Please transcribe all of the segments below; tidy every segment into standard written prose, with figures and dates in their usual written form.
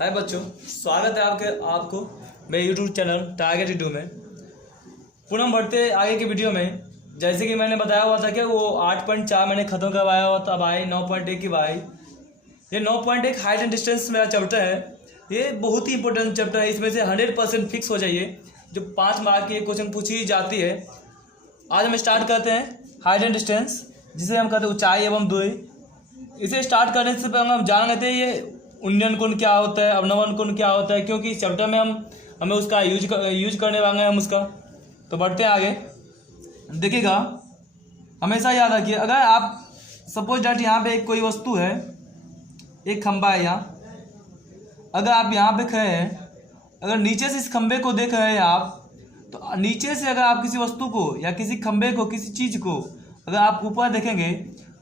हाय बच्चों, स्वागत है आपको मेरे यूट्यूब चैनल टारगेट यूट्यूब में। पुनः हम बढ़ते आगे की वीडियो में। जैसे कि मैंने बताया हुआ था कि वो 8.4 मैंने ख़त्म करवाया हुआ था, अब आई 9.1 की भाई। ये 9.1 हाइट एंड डिस्टेंस मेरा चैप्टर है। ये बहुत ही इंपॉर्टेंट चैप्टर है। इसमें से 100% फिक्स हो जाइए जो 5 मार्क की क्वेश्चन पूछी जाती है। आज हम स्टार्ट करते हैं हाइट एंड डिस्टेंस, जिसे हम कहते हैं ऊंचाई एवं दूरी। इसे स्टार्ट करने से पहले हम जान लेते हैं ये उन्नयन कोण क्या होता है, अवनमन कोण क्या होता है, क्योंकि इस चैप्टर में हमें उसका यूज करने वाले हैं हम उसका। तो बढ़ते हैं आगे। देखिएगा, हमेशा याद रखिए, अगर आप सपोज डैट यहाँ पे कोई वस्तु है, एक खंबा है यहाँ, अगर आप यहाँ पे खड़े हैं, अगर नीचे से इस खंबे को देख रहे हैं आप, तो नीचे से अगर आप किसी वस्तु को या किसी खंबे को, किसी चीज़ को अगर आप ऊपर देखेंगे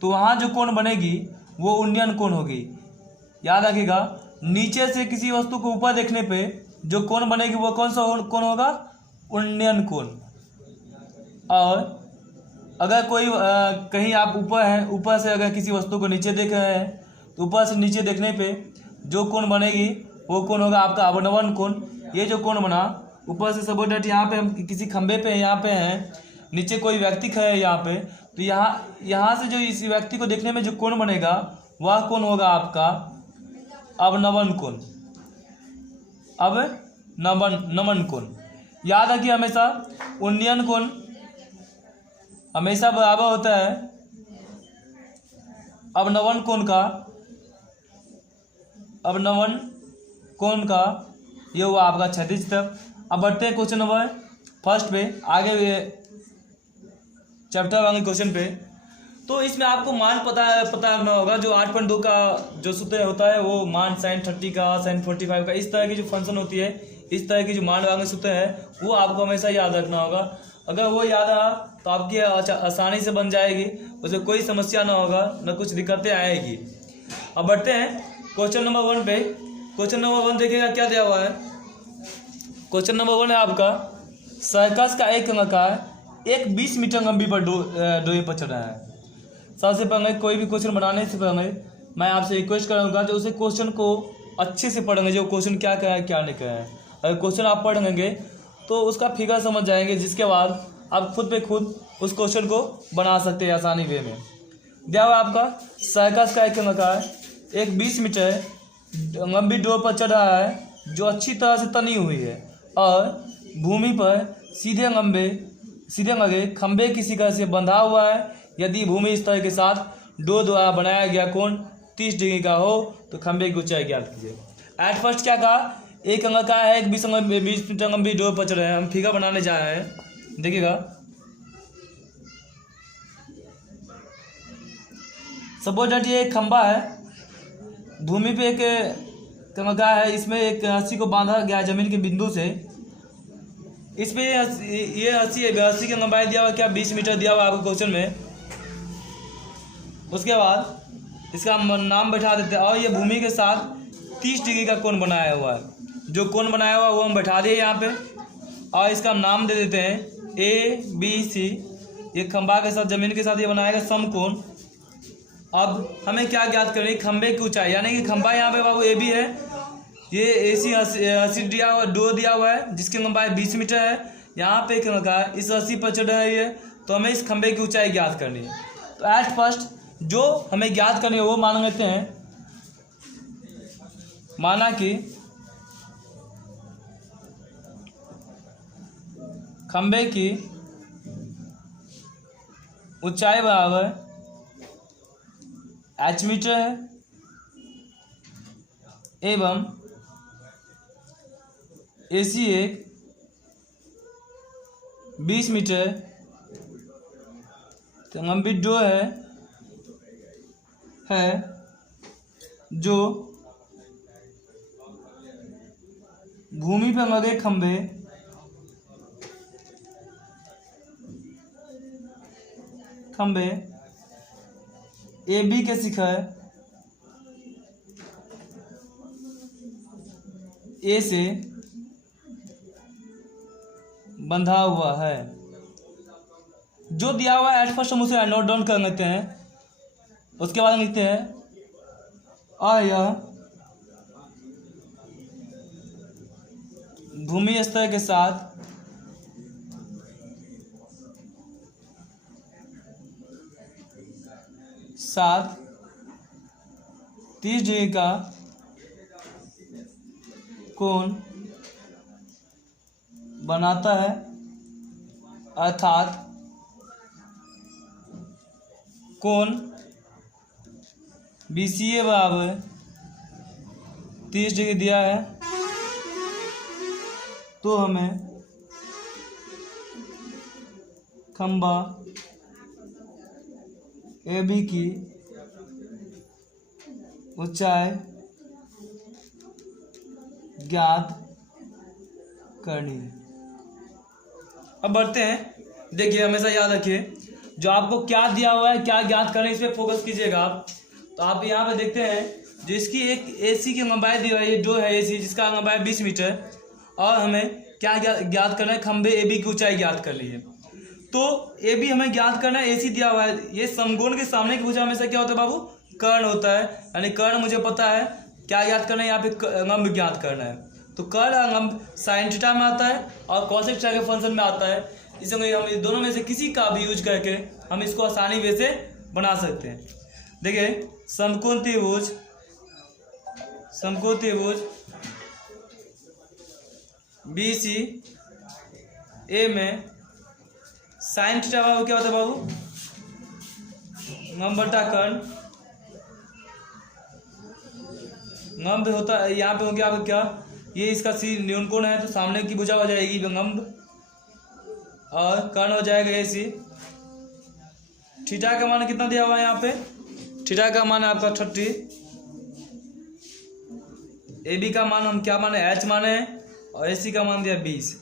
तो वहाँ जो कोण बनेगी वो उन्नयन कोण होगी। याद रखिएगा, नीचे से किसी वस्तु को ऊपर देखने पे जो कोण बनेगी वो कौन सा कोण होगा? उन्नयन कोण। और अगर कोई कहीं आप ऊपर हैं, ऊपर से अगर किसी वस्तु को नीचे देख रहे हैं तो ऊपर से नीचे देखने पे जो कोण बनेगी वो कोण होगा आपका अवनमन कोण। ये जो कोण बना ऊपर से, सपोज दैट यहाँ पे हम किसी खंबे पे यहाँ पे हैं, नीचे कोई व्यक्ति खड़े है यहाँ पे, तो यहाँ से जो इस व्यक्ति को देखने में जो कोण बनेगा वह कोण होगा आपका अवनमन कोण। नमन कोण। याद रखिए, हमेशा उन्नयन कोण हमेशा बराबर होता है अवनमन कोण का। ये हुआ आपका 36 तक। अब बढ़ते हैं क्वेश्चन नंबर फर्स्ट पे, आगे चैप्टर वाले क्वेश्चन पे। तो इसमें आपको मान पता रखना होगा। जो 8.2 का जो सूत्र होता है वो मान sin 30 का, sin 45 का, इस तरह की जो फंक्शन होती है, इस तरह की जो मान वाले सूत्र है वो आपको हमेशा याद रखना होगा। अगर वो याद रहा तो आपकी आसानी से बन जाएगी, उसमें कोई समस्या ना होगा, ना कुछ दिक्कतें आएगी। अब बढ़ते हैं क्वेश्चन नंबर 1 पे। क्वेश्चन नंबर 1 देखिएगा क्या दिया हुआ है। क्वेश्चन नंबर 1 है आपका, सर्कस का एक अंगाकार एक 20 मीटर लंबी पर डोरी पर चल रहा है। सबसे पहले कोई भी क्वेश्चन बनाने से पहले मैं आपसे रिक्वेस्ट करूँगा कि उसे क्वेश्चन को अच्छे से पढ़ेंगे, जो क्वेश्चन क्या कहा है क्या नहीं कहा है। अगर क्वेश्चन आप पढ़ लेंगे तो उसका फिगर समझ जाएंगे, जिसके बाद आप खुद पे खुद उस क्वेश्चन को बना सकते हैं आसानी वे में। दिया हुआ आपका, सर्कस का एक अंगाकार एक 20 मीटर लंबी डोर पर चढ़ रहा है जो अच्छी तरह से तनी हुई है और भूमि पर सीधे लगे खंबे की शिखर से बंधा हुआ है। यदि भूमि इस तरह के साथ डोर द्वारा बनाया गया कोण 30 डिग्री का हो तो खंबे की ऊंचाई ज्ञात कीजिए। एट फर्स्ट क्या कहा? एक अंगाकार है, एक 20 मीटर लंबी डोर पर चढ़ रहे हैं। हम फिगर बनाने जा रहे हैं, देखिएगा। सपोज दैट ये एक खंबा है, भूमि पे एक अंगाकार है, इसमें एक रस्सी को बांधा गया जमीन के बिंदु से। इसमें ये रस्सी की लंबाई दिया हुआ क्या? 20 मीटर दिया हुआ आपको क्वेश्चन में। उसके बाद इसका नाम बैठा देते हैं और ये भूमि के साथ 30 डिग्री का कोण बनाया हुआ है। जो कोण बनाया हुआ है वो हम बैठा दिए यहाँ पे और इसका नाम दे देते हैं ABC। ये खंबा के साथ, जमीन के साथ ये बनाएगा समकोण। अब हमें क्या ज्ञात करनी? खंबे की ऊंचाई, यानी कि खंबा यहाँ पे बाबू AB है, ये AC रस्सी दिया हुआ, डोर दिया हुआ है जिसकी लंबाई 20 मीटर है। यहाँ पे क्या इस रस्सी पर चढ़ रही है, तो हमें इस खंबे की ऊंचाई ज्ञात करनी है। तो एट फर्स्ट जो हमें ज्ञात करनी है वो मान लेते हैं। माना कि खंबे की ऊंचाई बराबर h मीटर है एवं AC एक 20 मीटर लंबी डोर है जो भूमि पर लगे खंबे AB के शिखर A से बंधा हुआ है। जो दिया हुआ है एट फर्स्ट हम उसे नोट डाउन कर लेते हैं। उसके बाद लिखते हैं भूमि स्तर के साथ 30 डिग्री का कोण बनाता है, अर्थात कोण BCA बराबर 30 डिग्री दिया है, तो हमें खंभा AB की ऊंचाई ज्ञात करनी है। अब बढ़ते हैं। देखिए, हमेशा याद रखिए, जो आपको क्या दिया हुआ है, क्या ज्ञात करना है, इस पर फोकस कीजिएगा आप। तो आप यहाँ पे देखते हैं, जिसकी एक AC की लंबाई दी हुई है, ये जो है AC जिसका लंबाई 20 मीटर, और हमें क्या ज्ञात करना है, खंभे AB की ऊंचाई ज्ञात कर ली है। तो AB हमें ज्ञात करना है, AC दिया हुआ है। ये समकोण के सामने की भुजा हमेशा क्या होता है बाबू, कर्ण होता है। यानी कर्ण मुझे पता है, क्या ज्ञात करना है, यहाँ पे लंब ज्ञात करना है। तो कर्ण और लंब साइन थीटा में आता है और कॉसेक थीटा के फंक्शन में आता है। इसलिए हम इस दोनों में से किसी का भी यूज करके हम इसको आसानी वे से बना सकते हैं। देखिए, समकोण त्रिभुज BCA में साइन थीटा बाबू क्या होता है बाबू, लंब बटा कर्ण। लंब होता है, यहाँ पे हो गया आपका क्या, ये इसका सी न्यूनकोण है, तो सामने की भुजा हो जाएगी लंब और कर्ण हो जाएगा AC। थीटा का मान कितना दिया हुआ है यहाँ पे, थीटा का मान है आपका 30, AB का मान हम क्या माने, H माने हैं, और AC का मान दिया 20।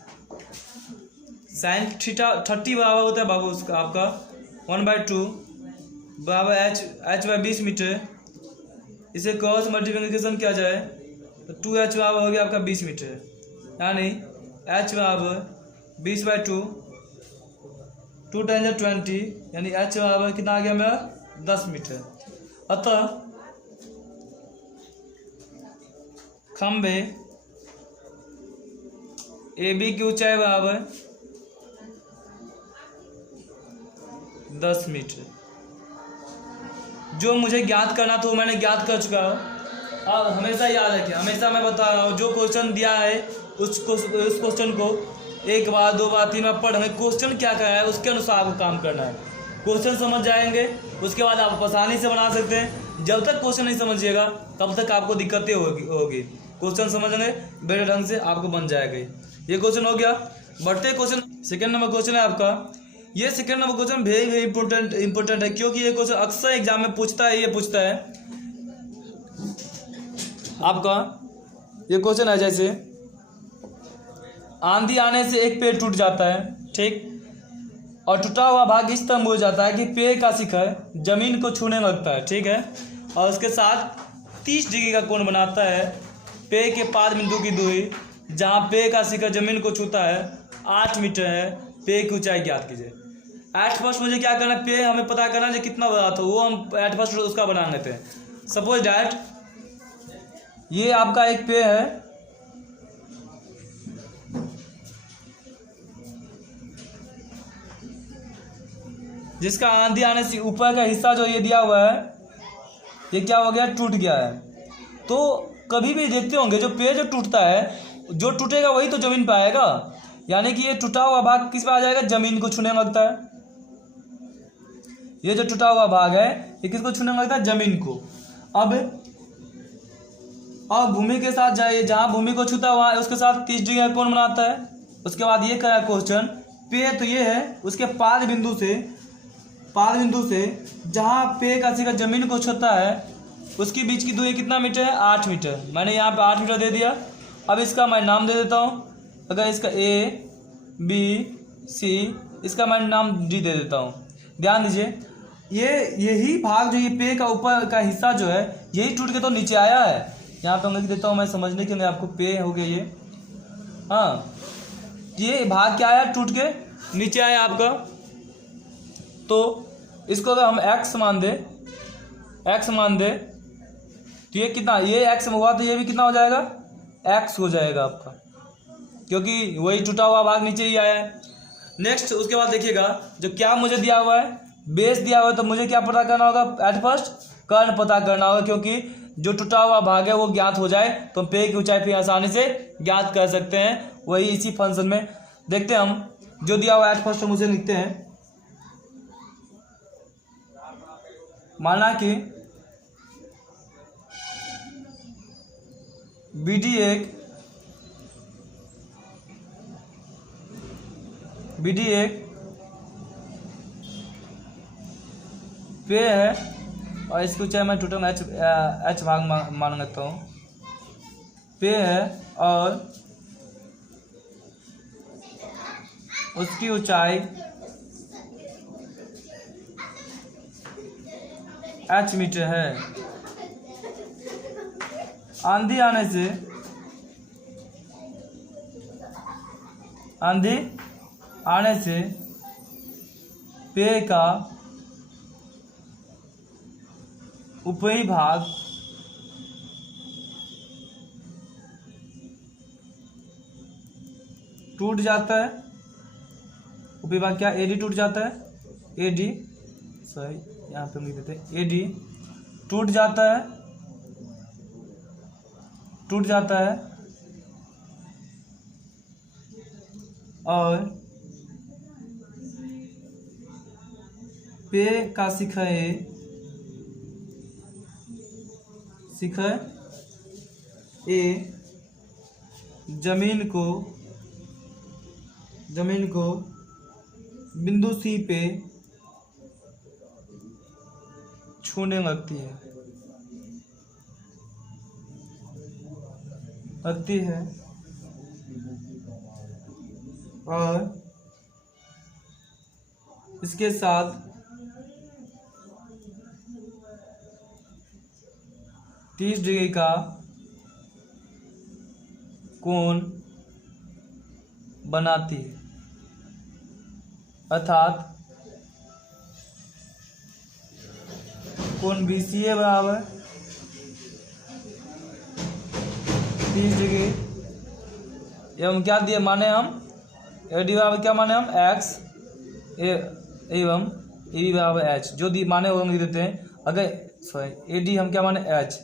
साइन थीटा 30 बराबर होता है बाबू उसका आपका 1/2 बराबर H/20 मीटर। इसे क्रॉस मल्टीप्लिकेशन किया जाए तो 2H बराबर हो गया आपका 20 मीटर, यानी H बराबर 20/2, 2 × 20, यानी H बराबर कितना आ गया मेरा 10 मीटर। अतः खंभे AB की ऊंचाई बराबर 10 मीटर। जो मुझे ज्ञात करना था वो मैंने ज्ञात कर चुका हूँ। अब हमेशा याद रखिए, हमेशा मैं बता रहा हूँ, जो क्वेश्चन दिया है उस क्वेश्चन को 1 बार 2 बार 3 बार पढ़, हमें क्वेश्चन क्या कहा है उसके अनुसार आपको काम करना है। क्वेश्चन समझ जाएंगे, उसके बाद आप आसानी से बना सकते हैं। जब तक क्वेश्चन नहीं समझिएगा तब तक आपको दिक्कतें होगी। क्वेश्चन समझने बेटे ढंग से आपको बन जाएगा। ये क्वेश्चन हो गया। बढ़ते क्वेश्चन, सेकंड नंबर क्वेश्चन है आपका। ये second number question very important है, क्योंकि ये क्वेश्चन अक्सर एग्जाम में पूछता है। ये पूछता है आपका, ये क्वेश्चन है जैसे आंधी आने से एक पेड़ टूट जाता है, ठीक, और टूटा हुआ भाग इस तरह मुड़ जाता है कि पेड़ का शिखर जमीन को छूने लगता है, ठीक है, और उसके साथ 30 डिग्री का कोण बनाता है। पेड़ के पाद बिंदु की दूरी जहाँ पेड़ का शिखर जमीन को छूता है 8 मीटर है। पेड़ की ऊंचाई ज्ञात कीजिए। एट फर्स्ट मुझे क्या करना है, पेड़ हमें पता करना है कितना बड़ा था, वो हम एट फर्स्ट उसका बना लेते हैं। सपोज डैट ये आपका एक पेड़ है, जिसका आंधी आने से ऊपर का हिस्सा जो ये दिया हुआ है, ये क्या हो गया, टूट गया है। तो कभी भी देखते होंगे जो पेड़ जो टूटता है, जो टूटेगा वही तो जमीन पे आएगा, यानी कि ये टूटा हुआ भाग किस पे आ जाएगा, जमीन को छूने लगता है। ये जो टूटा हुआ भाग है ये किसको छूने लगता है, जमीन को। अब भूमि के साथ जाइए, जहाँ भूमि को छूता हुआ है उसके साथ 30 डिग्री का कोण बनाता है। उसके बाद ये करा क्वेश्चन, पेड़ तो ये है, उसके पाद बिंदु से जहाँ पेड़ का शिखर जमीन को छूता है उसके बीच की दूरी कितना मीटर है, 8 मीटर। मैंने यहाँ पे 8 मीटर दे दिया। अब इसका मैं नाम दे देता हूँ। अगर इसका A B C, इसका मैं नाम D दे देता हूँ। ध्यान दीजिए, यही भाग जो ये पेड़ का ऊपर का हिस्सा जो है यही टूट के तो नीचे आया है। यहाँ पे लिख देता हूँ मैं समझने के लिए, आपको पेड़ हो गया ये, हाँ, ये भाग क्या आया, टूट के नीचे आया आपका। तो इसको अगर हम x मान दे तो ये कितना, ये x में हुआ तो ये भी कितना हो जाएगा, x हो जाएगा आपका। क्योंकि वही टूटा हुआ भाग नीचे ही आया है। नेक्स्ट उसके बाद देखिएगा, जो क्या मुझे दिया हुआ है, बेस दिया हुआ है, तो मुझे क्या पता करना होगा, एट फर्स्ट कर्ण पता करना होगा, क्योंकि जो टूटा हुआ भाग है वो ज्ञात हो जाए तो हम पे की ऊंचाई फिर आसानी से ज्ञात कर सकते हैं। वही इसी फंक्शन में देखते हैं हम, जो दिया हुआ है एट फर्स्ट हम उसे लिखते हैं। माना कि BD एक पे है और इसको चाहे मैं टोटल एच भाग मान लेता हूँ, पे है और उसकी ऊंचाई h मीटर है। आंधी आने से पेड़ का ऊपरी भाग टूट जाता है। ऊपरी भाग क्या, AD टूट जाता है, AD सॉरी यहाँ पे हम लिख देते हैं, AD टूट जाता है और पेड़ का शिखर ए जमीन को बिंदु C पे छूने लगती है और इसके साथ 30 डिग्री का कोण बनाती है, अर्थात कोण BCA बराबर 30 डिग्री एवं क्या दिए माने हम, AD बराबर क्या माने हम, x एवं AB बराबर h, जो दी माने वो हम लिख देते हैं। अगर सॉरी AD हम क्या माने h,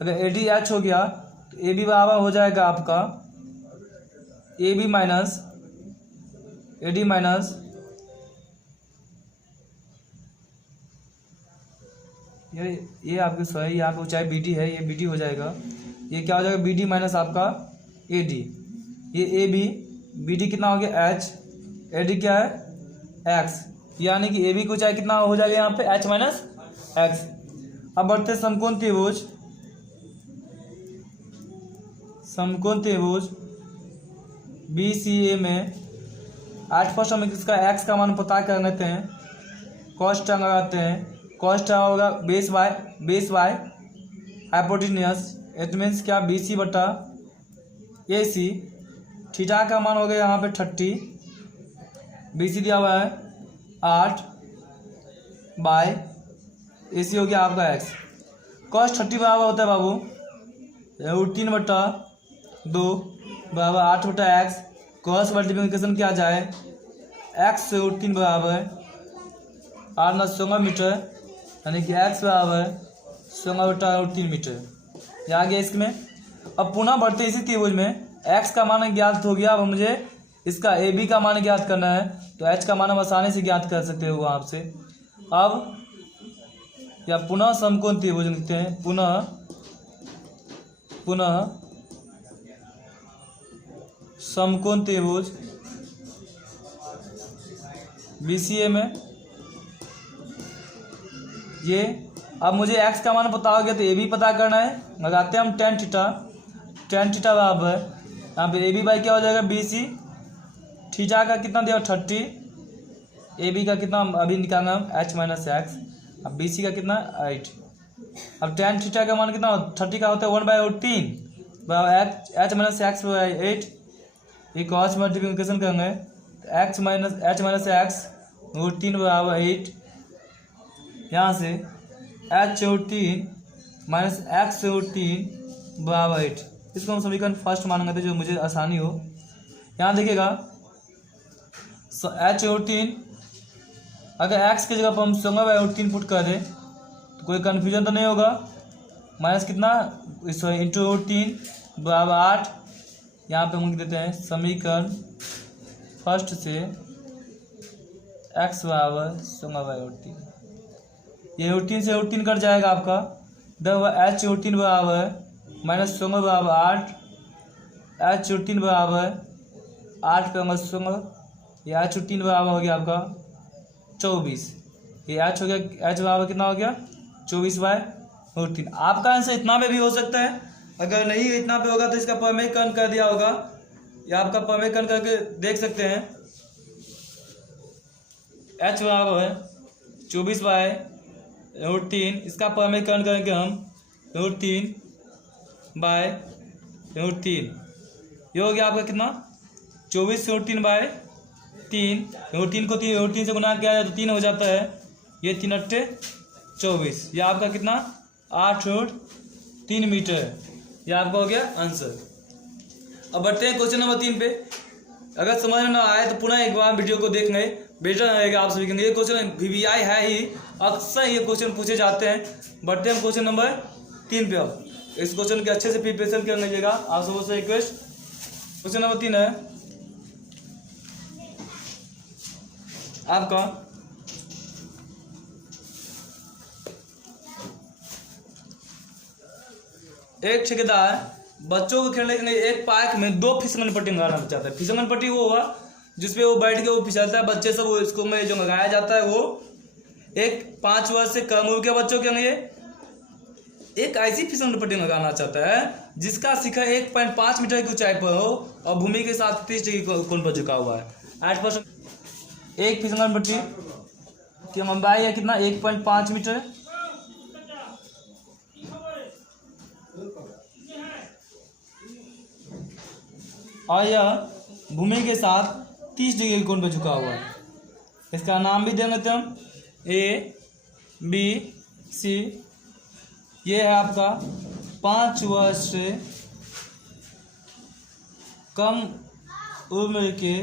अगर AD h हो गया तो AB बराबर हो जाएगा आपका AB माइनस AD माइनस ये आपकी सॉरी यहाँ पे ऊंचाई BD है, ये BD हो जाएगा, ये क्या हो जाएगा BD माइनस आपका AD, ये AB BD कितना हो गया h, AD क्या है x, यानी कि AB की ऊंचाई कितना हो जाएगा यहाँ पे h माइनस x। अब बढ़ते समकोण त्रिभुज BCA में एट फर्स्ट हम इसका x का मान पता कर लेते हैं, cos टर्म लगाते हैं, cos टर्म होगा base by hypotenuse, it means क्या BC बटा AC, थीटा का मान हो गया यहाँ पे 30, BC दिया हुआ है 8 बाय AC हो गया आपका x, cos 30 बराबर होता है बाबू √3/2 बराबर 8/x, क्रॉस मल्टीप्लिकेशन किया जाए x से √3 बराबर 8×16 मीटर, यानी कि x बराबर 16/√3 मीटर, ये आ गया इसमें। अब पुनः बढ़ते इसी त्रिभुज में x का मान ज्ञात हो गया, अब मुझे इसका AB का मान ज्ञात करना है, तो h का मान हम आसानी से ज्ञात कर सकते हो आपसे। अब या पुनः समकोण त्रिभुज लिखते हैं, पुनः समकोण त्रिभुज BCA में ये, अब मुझे x का मान पता हो गया तो AB पता करना है, लगाते हैं हम tan थीटा बराबर यहाँ पे AB बाई क्या हो जाएगा BC, थीटा का कितना दिया 30, AB का कितना अभी निकालना हम h माइनस एक्स, अब BC का कितना 8, अब tan थीटा का मान कितना 30 का होता है 1/√3 बराबर h माइनस एक्स 8, ये क्रॉस मल्टीप्लिकेशन करेंगे h माइनस एक्स √3 बराबर 8, यहाँ से h/3 माइनस x/3 बराबर 8, इसको हम समीकरण फर्स्ट मानेंगे जो मुझे आसानी हो। यहाँ देखिएगा H14, अगर x की जगह पर हम 16/18 पुट कर दें तो कोई कन्फ्यूजन तो नहीं होगा। माइनस कितना इंटू 18 बराबर 8। यहाँ पे हम लिख देते हैं समीकरण फर्स्ट से x बराबर 16/18। ये 18 से 18 कट जाएगा आपका, H14 बराबर माइनस 16 बराबर 8, H14 बराबर 8 पे होगा 16, ये H14 बराबर हो गया आपका 24। ये H हो गया, H बराबर कितना हो गया 24/18। आपका आंसर इतना पे भी हो सकता है, अगर नहीं इतना पे होगा तो इसका प्रमेयकरण कर दिया होगा, या आपका प्रमेयकरण करके देख सकते हैं। H बराबर है 24/18, इसका प्रमेयकरण करेंगे हम √3/√3। ये हो गया आपका कितना 24 से 18/3। √3 को 3 से गुना किया जाए तो 3 हो जाता है, ये 3 अट्ठे 24। ये आपका कितना 8√3 मीटर है। ये आपका हो गया आंसर। अब बढ़ते हैं क्वेश्चन नंबर 3 पे। अगर समझ में ना आए तो पुनः एक बार वीडियो को देख लें, बेटर रहेगा आप सभी के लिए। ये क्वेश्चन VBI है ही, अक्सर ये क्वेश्चन पूछे जाते हैं। बढ़ते हैं क्वेश्चन नंबर 3 पे। अब इस क्वेश्चन के अच्छे से प्रिपरेशन कर लीजिएगा, आप सबसे रिक्वेस्ट। क्वेश्चन नंबर 3 है आपका एक ठेकेदार बच्चों को खेलने के लिए एक पार्क में 2 फिसलन पट्टी लगाना चाहता है। फिसलन पट्टी वो होगा जिसपे वो बैठ के वो फिसलता है, बच्चे सब इसको में जो लगाया जाता है वो एक 5 वर्ष से कम उम्र के बच्चों के लिए एक ऐसी फिसलन पट्टी लगाना चाहता है जिसका शिखर 1.5 मीटर की ऊंचाई पर हो और भूमि के साथ 30 डिग्री कोण पर झुका हुआ है। 8%। एक फिसलन पट्टी की लंबाई है कितना 1.5 मीटर और यह भूमि के साथ 30 डिग्री कोण पर झुका हुआ है। इसका नाम भी दे देते हम ABC। ये है आपका 5 वर्ष से कम उम्र के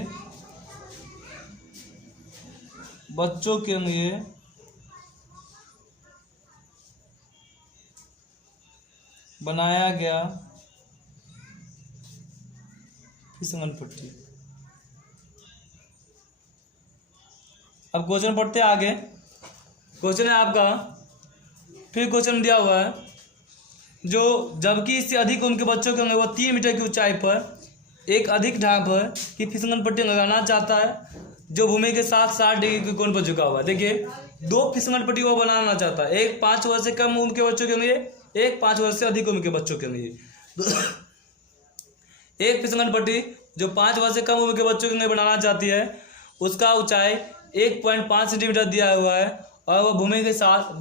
बच्चों के लिए बनाया गया फिसलन पट्टी। अब क्वेश्चन पढ़ते हैं आगे। क्वेश्चन है आपका, फिर क्वेश्चन दिया हुआ है जो जबकि इससे अधिक उम्र के बच्चों के वो 3 मीटर की ऊंचाई पर एक अधिक ढाल पर की फिसलन पट्टी लगाना चाहता है जो भूमि के साथ 60 डिग्री के कोण पर झुका हुआ है। देखिए 2 फिसलन पट्टी वो बनाना चाहता है, एक 5 वर्ष से कम उम्र के बच्चों के लिए, एक 5 वर्ष से अधिक उम्र के बच्चों के लिए। एक फिसलन पट्टी जो 5 वर्ष से कम उम्र के बच्चों के लिए बनाना चाहती है उसका ऊंचाई 1.5 सेंटीमीटर दिया हुआ है और वह भूमि के साथ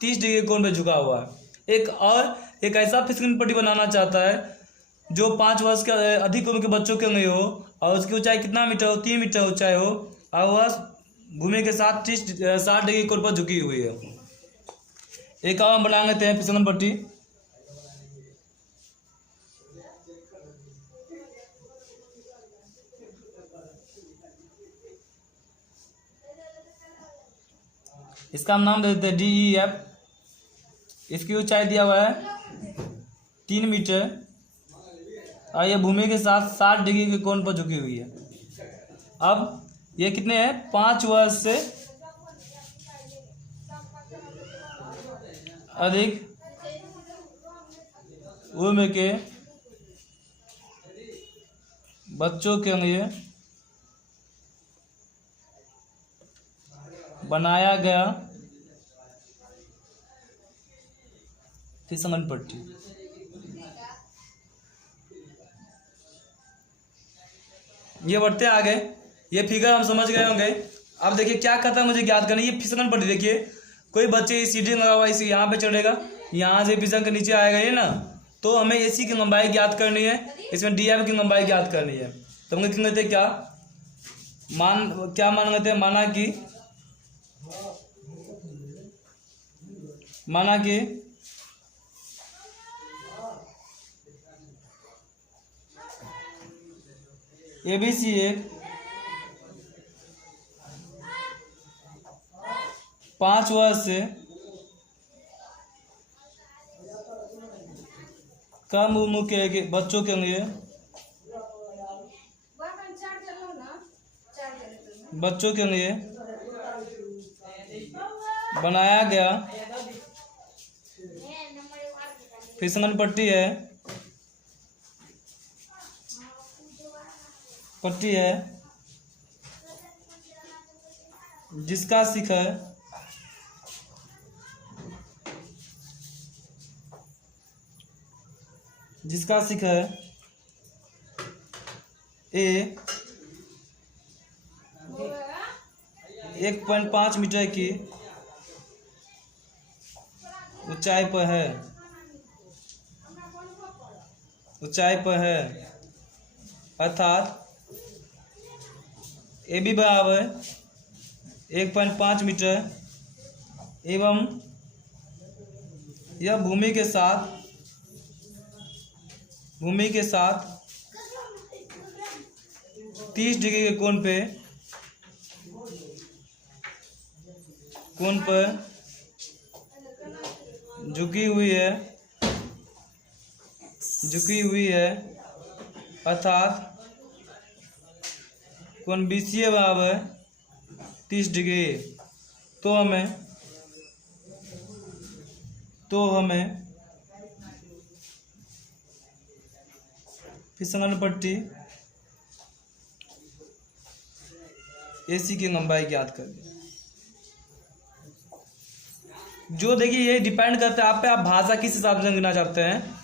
30 डिग्री कोण पर झुका हुआ है। एक ऐसा फिसलन पट्टी बनाना चाहता है जो 5 वर्ष के अधिक उम्र के बच्चों के लिए हो और उसकी ऊंचाई कितना मीटर हो 3 मीटर ऊंचाई हो और वह भूमि के साथ 60 डिग्री कोण पर झुकी हुई है। एक और हम बना लेते हैं फिसलन पट्टी। इसका हम नाम दे देते हैं DEF। इसकी ऊंचाई दिया हुआ है 3 मीटर और यह भूमि के साथ 60 डिग्री के कोण पर झुकी हुई है। अब ये कितने हैं 5 वर्ष से अधिक उम्र के बच्चों के लिए बनाया गया फिसलन पट्टी। ये बढ़ते आगे, ये फिगर हम समझ गए होंगे। अब देखिए क्या कहता है मुझे ज्ञात करना। ये फिसलन पट्टी देखिए कोई बच्चे इस सीढ़ी लगा हुआ इसी यहाँ पे चढ़ेगा, यहाँ से फिसल के नीचे आएगा ये ना, तो हमें AC की लंबाई ज्ञात करनी है, इसमें DF की लंबाई ज्ञात करनी है। तो हम लिख लेते क्या मान लेते हैं, माना कि ABC एक 5 वर्ष से कम उम्र के बच्चों के लिए बनाया गया फिसलन पट्टी है जिसका शिखर ए 1.5 मीटर की ऊंचाई पर है अर्थात AB बराबर 1.5 मीटर एवं यह भूमि के साथ 30 डिग्री के कोण पर झुकी हुई है अर्थात कोण BCA बराबर 30 डिग्री। तो हमें फिसलन पट्टी AC की लंबाई ज्ञात कर दें। जो देखिए ये डिपेंड करता है आप पे, आप भाषा किस हिसाब से लिखना चाहते हैं।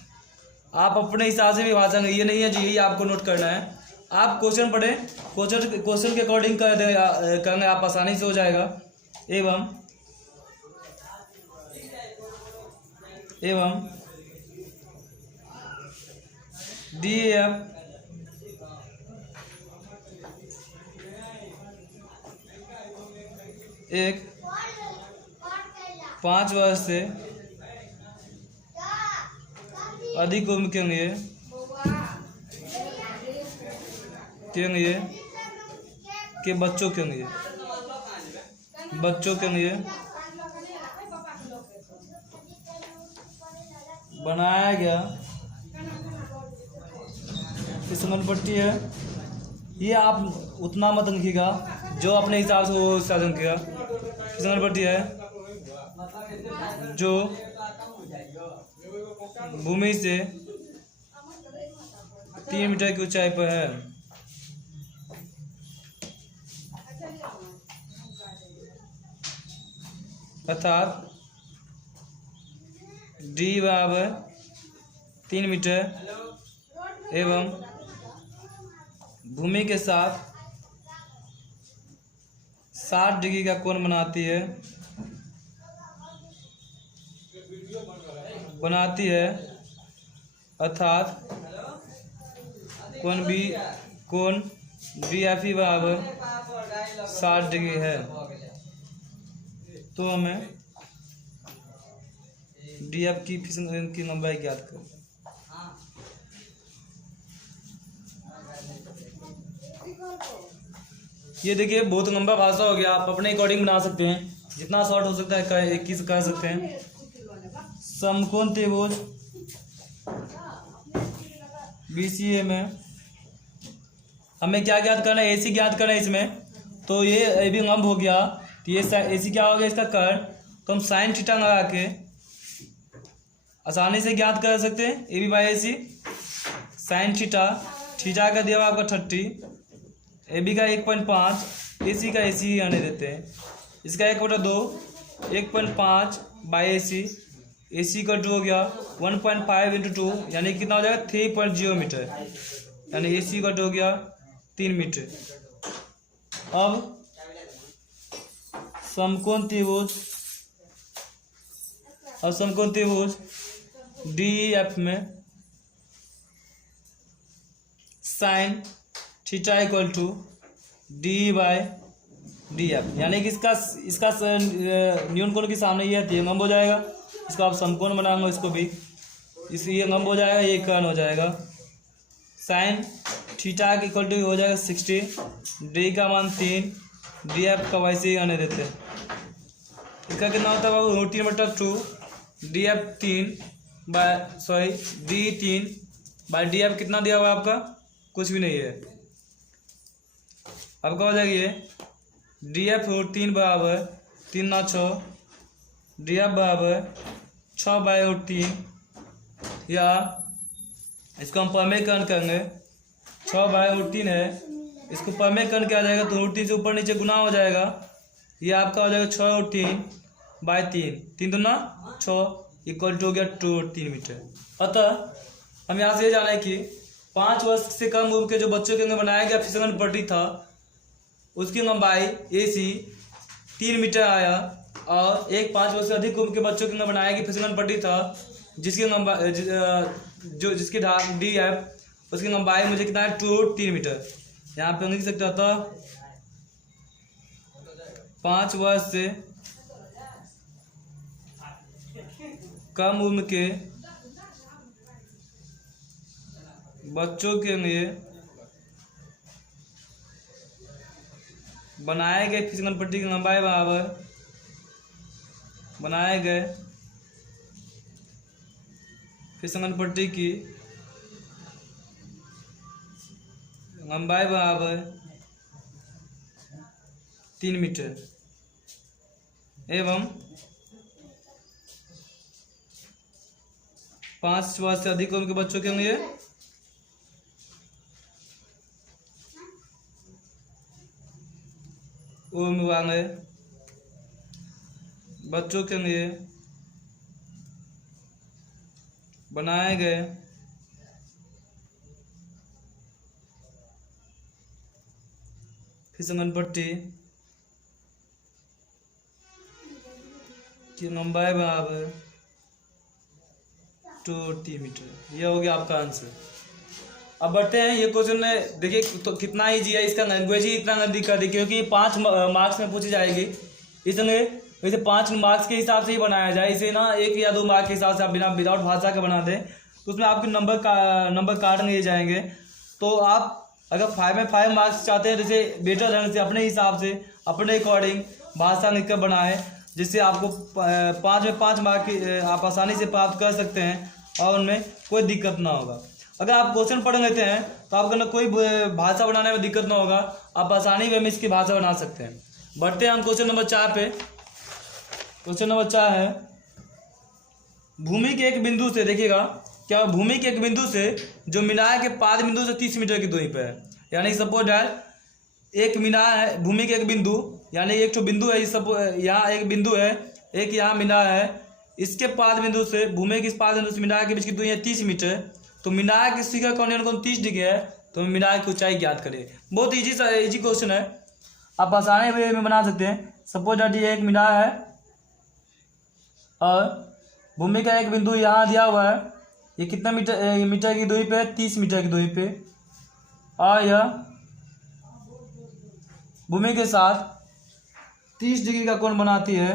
आप अपने हिसाब से भी भाषा, ये नहीं है जी यही आपको नोट करना है। आप क्वेश्चन पढ़ें, क्वेश्चन के अकॉर्डिंग करेंगे आप आसानी से हो जाएगा। एवं DAF एक 5 वर्ष से अधिक उम्र के लिए के बच्चों के लिए बनाया गया फिसलन पट्टी है। ये आप उतना मत लिखिएगा, जो अपने हिसाब से वो हिसाब से लिखिएगा। फिसलन पट्टी है जो भूमि से 3 मीटर की ऊंचाई पर है अर्थात D बराबर 3 मीटर एवं भूमि के साथ 60 डिग्री का कोण बनाती है अर्थात कोण BFE बराबर 60 डिग्री है। तो हमें DF की फिसलन की लंबाई ज्ञात करें। ये देखिए बहुत लंबा भाषा हो गया, आप अपने अकॉर्डिंग बना सकते हैं, जितना शॉर्ट हो सकता है 21 कर सकते हैं। समकोण त्रिभुज BCA में हमें क्या ज्ञात करना है, AC ज्ञात करना है इसमें। तो ये AB लंब हो गया, तो ये AC क्या हो गया इसका कर्ण, तो हम साइन थीटा लगा के आसानी से ज्ञात कर सकते हैं। AB by AC sine theta का दिया हुआ आपका 30, AB का 1.5, AC का AC आने देते हैं, इसका 1/2 1.5 बाई AC का 2 हो गया 1.5 × 2 यानी कितना हो जाएगा 3.0 मीटर, यानी AC का 2 हो गया 3 मीटर। अब समकोण त्रिभुज DEF में sine theta equal to DE by DF, यानी कि इसका न्यून कोण के सामने ये लंब हो जाएगा, इसको आप समकोण बनाएंगे, इसको भी ये लंब हो जाएगा, ये कर्ण हो जाएगा। साइन थीटा के इक्वल टू हो जाएगा 60, डी का मान 3, डी एफ का वैसे ही आने देते हैं। इसका कितना होता है बाबू, √3/2, डी एफ 3 डी 3/डी एफ कितना दिया हुआ है आपका, कुछ भी नहीं है। अब क्या हो जाएगी ये, डी एफ √3 बराबर 3×6, डी एफ बराबर 6/√3, या इसको हम परमेकरण करेंगे, 6/√3 है, इसको परमेकरण किया जाएगा तो √3 से ऊपर नीचे गुना हो जाएगा, ये आपका हो जाएगा 6√3/3, 3×2=6 इक्वल टू हो गया 2√3 मीटर। अतः हम यहाँ से ये जाना है कि 5 वर्ष से कम उम्र के जो बच्चों के अंदर बनाया गया फिसलन पट्टी था उसकी लंबाई AC 3 मीटर आया, और एक 5 वर्ष से अधिक उम्र के बच्चों के अंदर बनाया गया फिसलन पट्टी था जिसकी लंबाई जिसकी DF उसकी लंबाई मुझे कितना है 2√3 मीटर। यहाँ पे हम लिख सकते था 5 वर्ष से कम उम्र के बच्चों के लिए बनाए गए फिसलन पट्टी की लंबाई बराबर बनाए गए फिसलन पट्टी की लंबाई बराबर 3 मीटर एवं 5 वर्ष से अधिक उम्र के बच्चों के लिए उम्र वाले बच्चों के लिए बनाए गए फिसलन पट्टी की लंबाई बराबर 2 मीटर। यह हो गया आपका आंसर। अब बढ़ते हैं, ये क्वेश्चन देखिए तो कितना ईजी है, इसका लैंग्वेज ही इतना नजदीक कर दी क्योंकि 5 मार्क्स में पूछी जाएगी, इसलिए इसे 5 मार्क्स के हिसाब से ही बनाया जाए। इसे ना 1 या 2 मार्क्स के हिसाब से आप बिना विदाउट भाषा के बना दें तो उसमें आपके नंबर काट लिए जाएंगे। तो आप अगर 5 में 5 मार्क्स चाहते हैं तो इसे बेटर ढंग से अपने हिसाब से अपने अकॉर्डिंग भाषा लिखकर बनाएं, जिससे आपको 5 में 5 मार्क आप आसानी से प्राप्त कर सकते हैं और उनमें कोई दिक्कत ना होगा। अगर आप क्वेश्चन पढ़ लेते हैं तो आपको ना कोई भाषा बनाने में दिक्कत ना होगा, आप आसानी में इसकी भाषा बना सकते हैं। बढ़ते हैं हम क्वेश्चन नंबर 4 पे। क्वेश्चन नंबर 4 है, भूमि के एक बिंदु से, देखिएगा क्या भूमि के एक बिंदु से जो मीनार के पाद बिंदु से 30 मीटर की दूरी पर है, यानी सपोज दैट एक मीनार है, भूमि के एक बिंदु यानी एक तो बिंदु है, यहाँ एक बिंदु है, एक यहाँ मीनार है, इसके पाद बिंदु से भूमि के इस पाद बिंदु से मीनार के बीच की दूरी है 30 मीटर। तो मीनार के शिखर का कोण 30 डिग्री है, तो मीनार की ऊंचाई ज्ञात करें। बहुत इजी क्वेश्चन है, आप आसानी वे में बना सकते हैं। सपोज दैट ये एक मीनार है और भूमि का एक बिंदु यहाँ दिया हुआ है, ये कितना मीटर की दूरी पे है, 30 मीटर की दूरी पे, और यह भूमि के साथ 30 डिग्री का कोण बनाती है।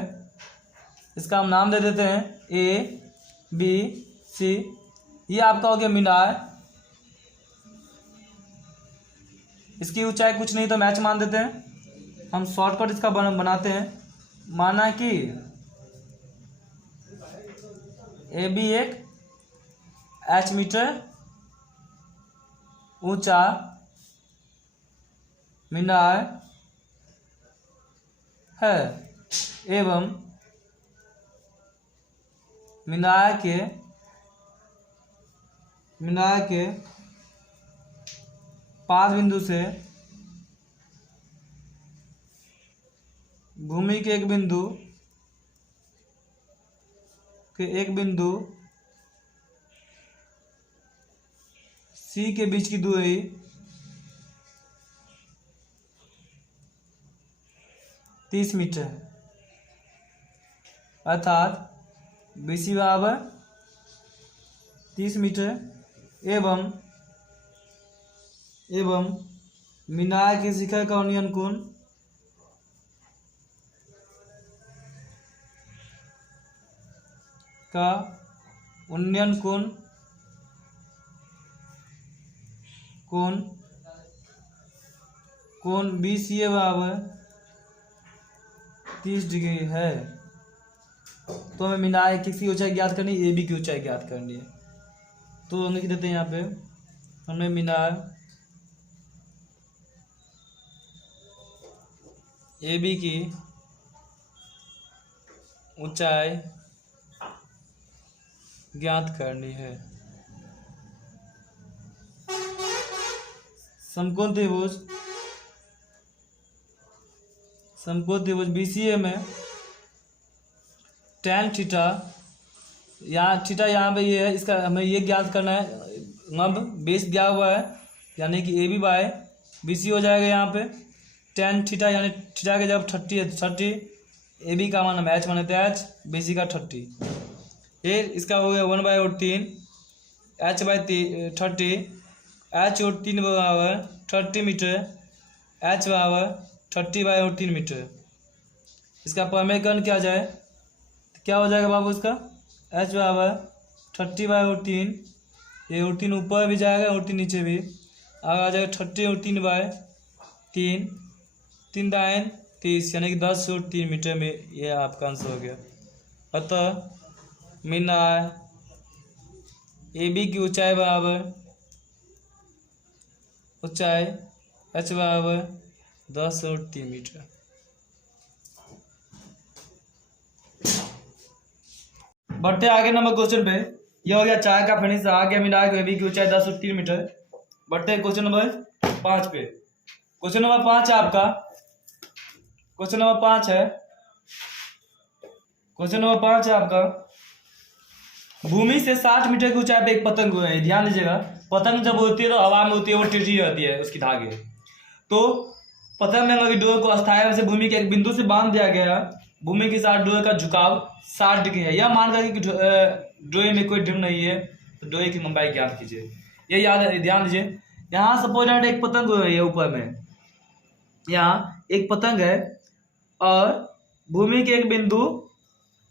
इसका हम नाम दे देते हैं ABC। ये आपका हो गया मीनार, इसकी ऊंचाई कुछ नहीं तो मैच मान देते हैं, हम शॉर्टकट इसका बनाते हैं। माना कि AB एक H मीटर ऊंचा मीनार है एवं मीनार के पाद बिंदु से भूमि के एक बिंदु C के बीच की दूरी 30 मीटर है, अर्थात BC बराबर 30 मीटर एवं मीनार के शिखर का उन्नयन कोण कोण BCA बराबर 30 डिग्री है। तो हमें मीनार किसकी ऊंचाई ज्ञात करनी है, AB की ऊंचाई ज्ञात करनी है। तो लिख देते हैं यहाँ पे, हमें मीनार AB की ऊंचाई ज्ञात करनी है। समकोण त्रिभुज BCA में tan थीटा, यहाँ थीटा यहाँ पे ये है, इसका हमें ये ज्ञात करना है। अब बेस दिया हुआ है यानी कि AB बाय BC हो जाएगा यहाँ पे tan थीटा, यानी थीटा के जब 30 है 30, AB का मान हम H मानते हैं H, BC का 30। फिर इसका हो गया 1/3 H/30, H/3 बराबर 30 मीटर, H बराबर 30/3 मीटर। इसका परिमेयकरण क्या जाए, क्या हो जाएगा बाबू, इसका H बराबर 30/3, ये 3 ऊपर भी जाएगा और 3 नीचे भी, आगे आ जाएगा 30/3, 3 दाएं 30, यानी कि 10/3 मीटर में ये आपका आंसर हो गया। अतः मीनार AB की ऊंचाई बराबर H बराबर 10/3 मीटर। बढ़ते आगे नंबर क्वेश्चन पे, यह हो गया 4 का फिनिश, आ गया मीनार की AB की ऊंचाई 10/3 मीटर। बढ़ते हैं क्वेश्चन नंबर 5 पे। क्वेश्चन नंबर 5 है आपका, क्वेश्चन नंबर 5 है, क्वेश्चन नंबर 5 है आपका, भूमि से 60 मीटर की ऊंचाई पे एक पतंग है। ध्यान दीजिएगा, पतंग जब होती है तो हवा में होती है, वो टेढ़ी रहती है उसकी धागे। तो पतंग में अगर डोर को अस्थायी रूप से भूमि के एक बिंदु से बांध दिया गया, भूमि के साथ डोर का झुकाव 60 डिग्री है। यह मानकर कि डोर में कोई ढिम नहीं है, तो डोर की लंबाई ज्ञात कीजिए। ये याद ध्यान दीजिए, यहाँ सपोज एक पतंग हो रही है ऊपर में, यहाँ एक पतंग है और भूमि के एक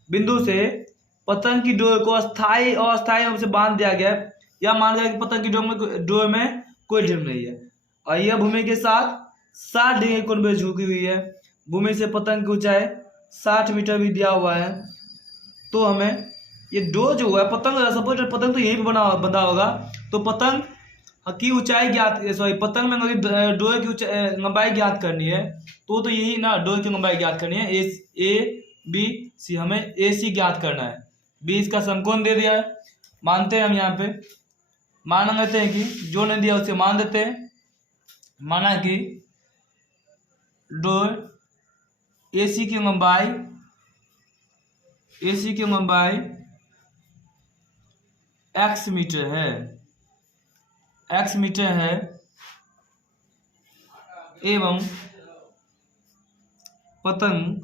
बिंदु से पतंग की डोर को स्थायी और अस्थायी रूप से बांध दिया गया। यह मान लिया कि पतंग की डोर में कोई ढिम नहीं है और यह भूमि के साथ 60 डिग्री कोण पे झुकी हुई है। भूमि से पतंग की ऊंचाई 60 मीटर भी दिया हुआ है। तो हमें ये डोर जो हुआ है, पतंग सपोज पतंग तो यहीं पे बंधा होगा, तो पतंग की ऊंचाई ज्ञात, सॉरी पतंग में अगर डोर की लंबाई ज्ञात करनी है तो यही ना, डोर की लंबाई ज्ञात करनी है। ABC हमें AC ज्ञात करना है। B इसका समकोण दे दिया है, मानते हैं हम यहाँ पे, मान लेते हैं कि जो नहीं दिया उसे मान देते हैं। माना कि डोर AC की लंबाई x मीटर है, x मीटर है, एवं पतंग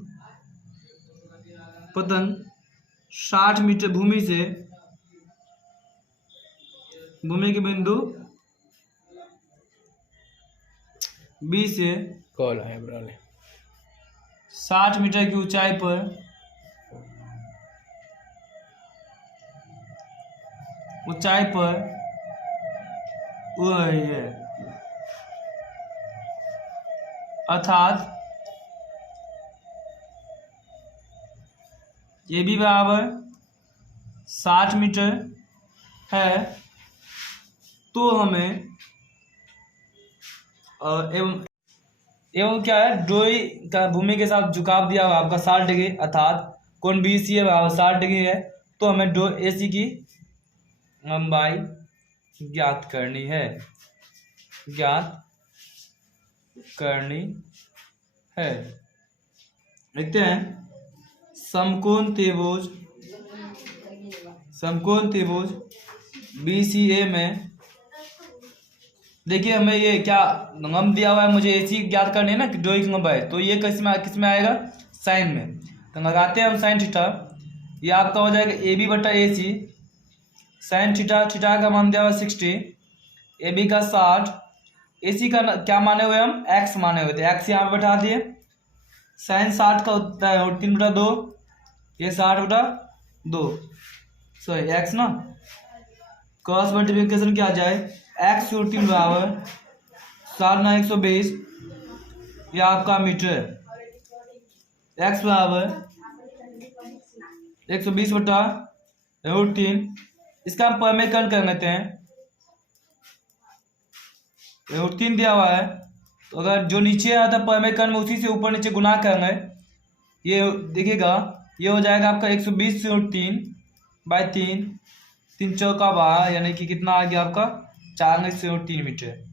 60 मीटर भूमि के बिंदु B से 60 मीटर की ऊंचाई पर उड़ रही है, अर्थात ये भी बराबर 60 मीटर है। तो हमें एवं क्या है, डोरी का भूमि के साथ झुकाव दिया हुआ आपका 60 डिग्री, अर्थात कोण BCA बराबर 60 डिग्री है। तो हमें डोर AC की लंबाई ज्ञात करनी है, देखते हैं। समकोण त्रिभुज BCA में देखिए, हमें ये क्या नंबर दिया हुआ है, मुझे AC ज्ञात करनी है ना कि डोरी की लंबाई, तो ये किस में आएगा, साइन में। तो लगाते हैं हम साइन थीटा, ये आपका हो जाएगा AB/AC, साइन थीटा का मान दिया हुआ 60, AB का 60, AC का क्या माने हुए हम, x माने हुए थे, x यहाँ पे बैठा दिए। साइन 60 का होता है 3/2, ये 60/2, सॉरी x ना, क्रॉस मल्टीप्लिकेशन क्या आ जाए एक्स √3 बराबर 7×120 यह आपका मीटर है। एक्स बराबर 120/√3, इसका हम परमेकरण कर लेते हैं। √3 दिया हुआ है, तो अगर जो नीचे आता है परमेकरण में उसी से ऊपर नीचे गुना करेंगे, ये देखिएगा ये हो जाएगा आपका 120/3 3 चौका 12, यानी कि कितना आ गया आपका 4×3 मीटर।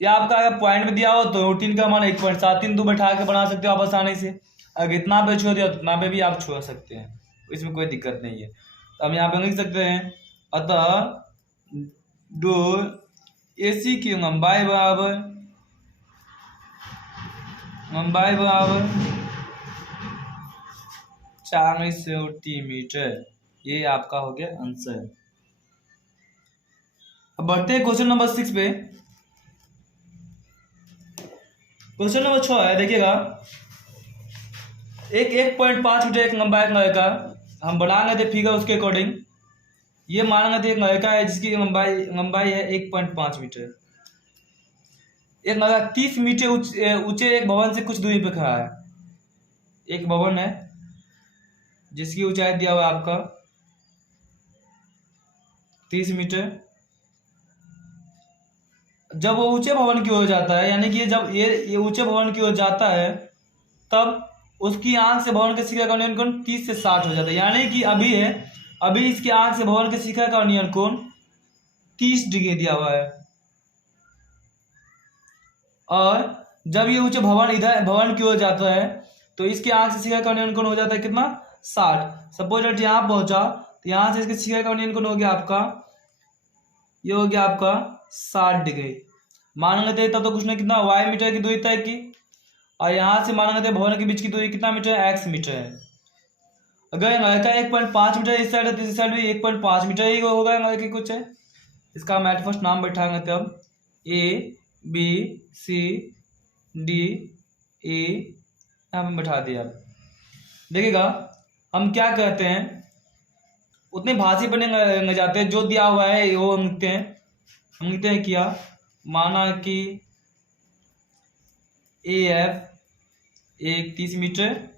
या आपका अगर पॉइंट में दिया हो तो √3 का मान 1.73 बैठा के बना सकते हो आप आसानी से। अगर इतना पे छोड़ दिया तो इतना पे भी आप छोड़ सकते हैं, इसमें कोई दिक्कत नहीं है। तो हम यहाँ पे लिख सकते हैं, अतः डो AC की लंबाई बराबर 4×3 मीटर। ये आपका हो गया आंसर। अब बढ़ते हैं क्वेश्चन नंबर 6 पे। क्वेश्चन नंबर 6 है, देखिएगा एक 1.5 मीटर एक लंबाई एक लड़का, हम बनाएंगे थे फिगर उसके अकॉर्डिंग। ये मानेंगे थे एक लड़का है जिसकी लंबाई है 1.5 मीटर। एक लड़का 30 मीटर ऊंचे एक भवन से कुछ दूरी पर खड़ा है। एक भवन है जिसकी ऊंचाई दिया हुआ है आपका 30 मीटर। जब वो ऊंचे भवन की ओर जाता है, यानी कि जब ये ऊंचे भवन की ओर जाता है, तब उसकी आंख से भवन के शिखर का अवनयन कोण 30 से 60 हो जाता है। यानी कि अभी इसकी आंख से भवन के शिखर का अवनयन कोण 30 डिग्री दिया हुआ है। और जब ये ऊंचे भवन की ओर जाता है तो इसके आंख से शिखर का अवनयन कोण हो जाता है कितना 60। सपोज दैट यहाँ पहुंचा तो यहाँ से इसके शिखर का अवनयन कोण हो गया आपका, ये हो गया आपका 60 डिग्री। मान लेते हैं तब तो कुछ ना कितना y मीटर की दूरी तय की, और यहाँ से मान लेते हैं भवन के बीच की दूरी कितना मीटर है, x मीटर है। अगर लड़का 1.5 मीटर इस साइड है तो इस साइड भी 1.5 मीटर ही होगा लड़के कुछ है। इसका हम एट फर्स्ट नाम बैठाएंगे तब ABCDE यहाँ पे बैठा दिया। देखिएगा हम क्या कहते हैं, उतने भाषी बने न जाते हैं, जो दिया हुआ है वो हम लिखते हैं क्या, माना कि AF एक 30 मीटर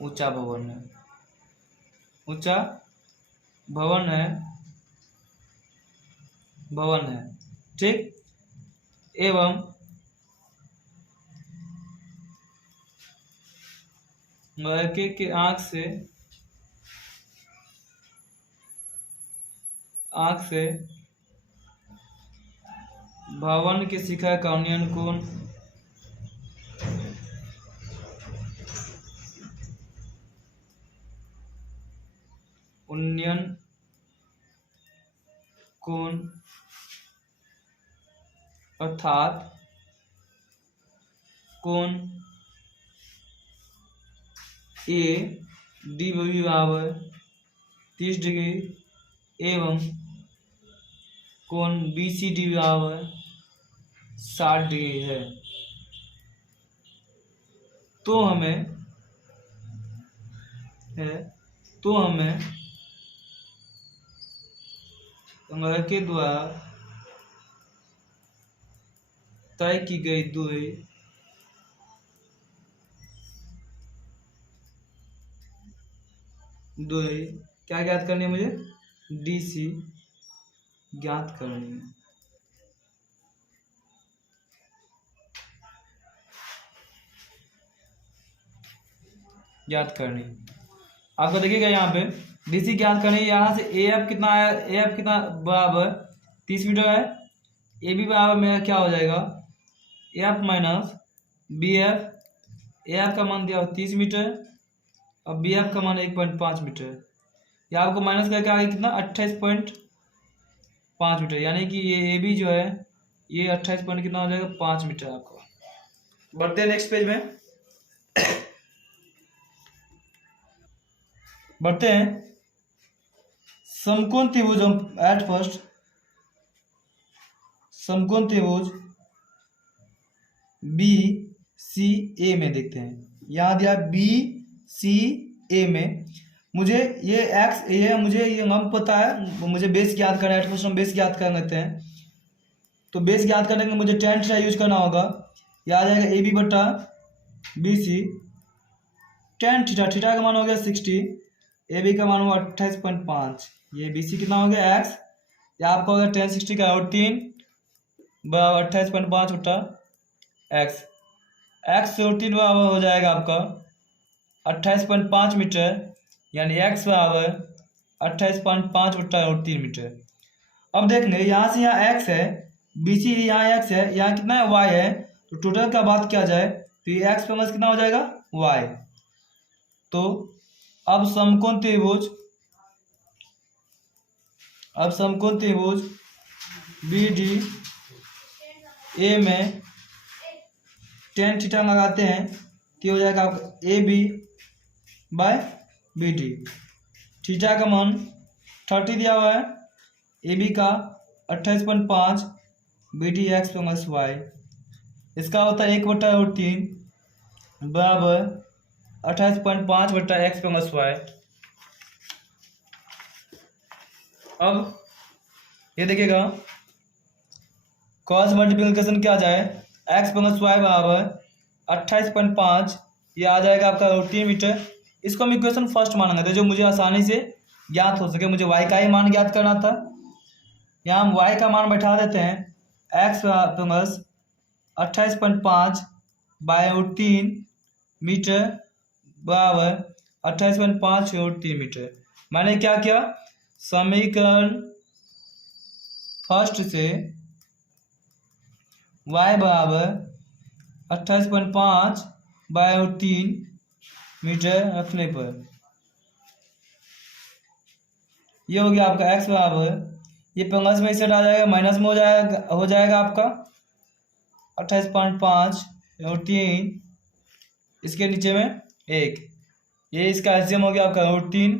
ऊंचा भवन है, ठीक। एवं लड़के के आंख से भवन के शिखर का अवनयन कोण अर्थात कोण AD बराबर 30 डिग्री एवं कोण BCD बराबर 60 डिग्री है। तो हमें लड़के द्वारा तय की गई दूरी क्या ज्ञात करनी है, मुझे DC ज्ञात करनी है। आपको देखिएगा यहाँ पे DC ज्ञात करनी है। यहाँ से AF कितना आया, AF कितना बराबर 30 मीटर है। AB बराबर मेरा क्या हो जाएगा, AF माइनस BF। AF का मान दिया 30 मीटर और BF का मान 1.5 मीटर। या आपको माइनस करके आगे कितना 28.5 मीटर, यानी कि ये AB जो है ये 28 पॉइंट कितना हो जाएगा 5 मीटर आपको। बढ़ते हैं नेक्स्ट पेज में। बढ़ते हैं समकोण त्रिभुज। हम एट फर्स्ट समकोण त्रिभुज BCA में देखते हैं। यहाँ दिया BCA में मुझे ये x ये मुझे ये हम पता है, मुझे बेस ज्ञात करना है। एट फर्स्ट हम बेस ज्ञात कर लेते हैं। तो बेस ज्ञात करने के लिए मुझे tan थीटा यूज करना होगा। यह आ जाएगा AB बटा BC tan थीटा, थीटा का मान हो गया 60, AB का मान हुआ 28.5, ये BC कितना हो गया x, या आपका हो गया tan 60 का √3 बराबर 28.5 बटा x, x से √3 बराबर हो जाएगा आपका 28.5 मीटर, यानी x बराबर 28.5 बटा √3 मीटर। अब देख लें यहाँ से यहाँ x है, BC यहाँ x है, यहाँ कितना है y है, तो टोटल का बात किया जाए तो ये x प्लस कितना हो जाएगा y। तो अब समकोण त्रिभुज BDA में tan थीटा लगाते हैं तो हो जाएगा आपका AB बाय BD। थीटा का मान 30 दिया हुआ है, AB का 28.5, BD x प्लस y, इसका होता है 1/√3 बराबर 28.5 बटा x प्लस y। अब ये देखिएगा क्रॉस मल्टीप्लिकेशन क्या जाए, x प्लस y बराबर 28.5, ये आ जाएगा आपका √3 मीटर। इसको हम इक्वेशन फर्स्ट मानेंगे तो जो मुझे आसानी से ज्ञात हो सके, मुझे y का ही मान ज्ञात करना था। यहाँ हम y का मान बैठा देते हैं, x प्लस 28.5 बाय √3 मीटर बराबर 28.5 √3 मीटर। मैंने क्या किया, समीकरण फर्स्ट से y बराबर 28.5 बाय √3 मीटर रखने पर ये हो गया आपका x बराबर, ये प्लस में इसे आ जाएगा, माइनस में हो जाएगा आपका 28.5 √3, इसके नीचे में 1, ये इसका एलसीएम हो गया आपका √3,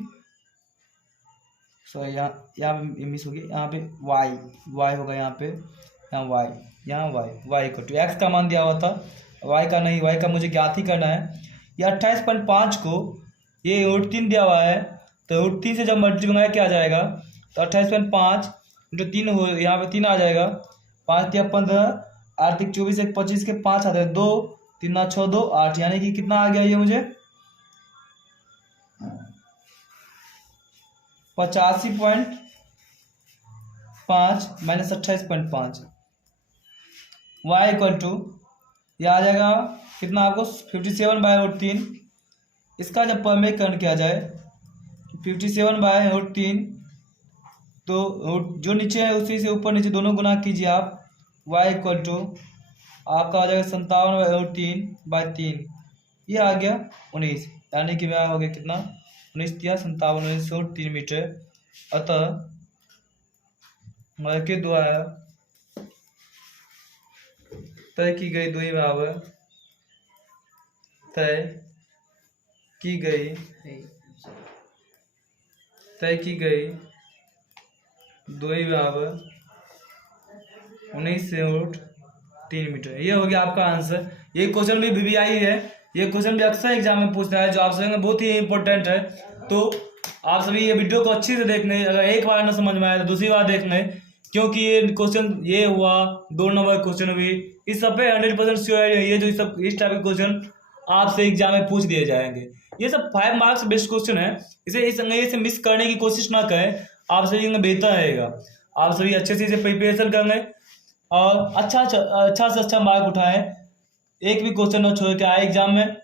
सॉरी यहाँ पे मिस हो गई, यहाँ पे y होगा, यहाँ पे यहाँ y को तो x का मान दिया हुआ था, y का नहीं, y का मुझे ज्ञात ही करना है। ये 28.5 को ये √3 दिया हुआ है, तो √3 से जब मल्टीप्लाई किया जाएगा तो 28.5 जो 3 हो, यहाँ पे 3 आ जाएगा, 5 या 15, 8 24, 1 25 के 5 आते हैं, 2 3 6 2 8, यानी कि कितना आ गया ये मुझे 85.5 माइनस 28.5, y इक्वल टू ये आ जाएगा कितना आपको 57 बाय √3। इसका जब परमेयकरण किया जाए 57 बाय √3, तो जो नीचे है उसी से ऊपर नीचे दोनों गुना कीजिए आप, y इक्वल टू आपका आ जाएगा 57 बाय √3 बाय 3, ये आ गया 19, यानी कि मेरा हो गया कितना 19 दिया 57 √3 मीटर। अतः के द्वारा तय की गई दूरी बराबर तय की गई दूरी बराबर 19 से √3 मीटर। ये हो गया आपका आंसर। ये क्वेश्चन भी VBI है, ये क्वेश्चन भी अक्सर एग्जाम में पूछता है, जो आप सभी बहुत ही इंपॉर्टेंट है। तो आप सभी ये वीडियो को अच्छे से देख लें, अगर एक बार ना समझ में आए तो दूसरी बार देख लें, क्योंकि ये क्वेश्चन ये हुआ 2 नंबर क्वेश्चन भी, इस सब पे 100% श्योर है ये जो सब इस टाइप के क्वेश्चन आपसे एग्जाम में पूछ दिए जाएंगे। ये सब 5 मार्क्स बेस्ड क्वेश्चन है, इसे मिस करने की कोशिश ना करें, आप सभी में बेहतर रहेगा। आप सभी अच्छे से इसे प्रिपरेशन कर लें और अच्छा से अच्छा मार्क उठाएं, एक भी क्वेश्चन न छोड़ के आए एग्जाम में।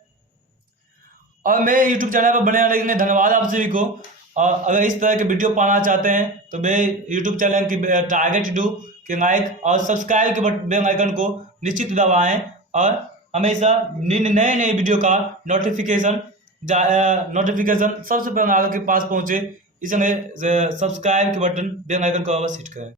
और मेरे यूट्यूब चैनल पर बने रहने के लिए धन्यवाद आप सभी को। और अगर इस तरह के वीडियो पाना चाहते हैं तो मेरे यूट्यूब चैनल की टारगेट डू के लाइक और सब्सक्राइब के बेल आइकन को निश्चित दबाएं और हमेशा नए वीडियो का नोटिफिकेशन सबसे पहले आपके पास पहुंचे, इसमें सब्सक्राइब के बटन बेल आइकन को अवश्य हिट करें।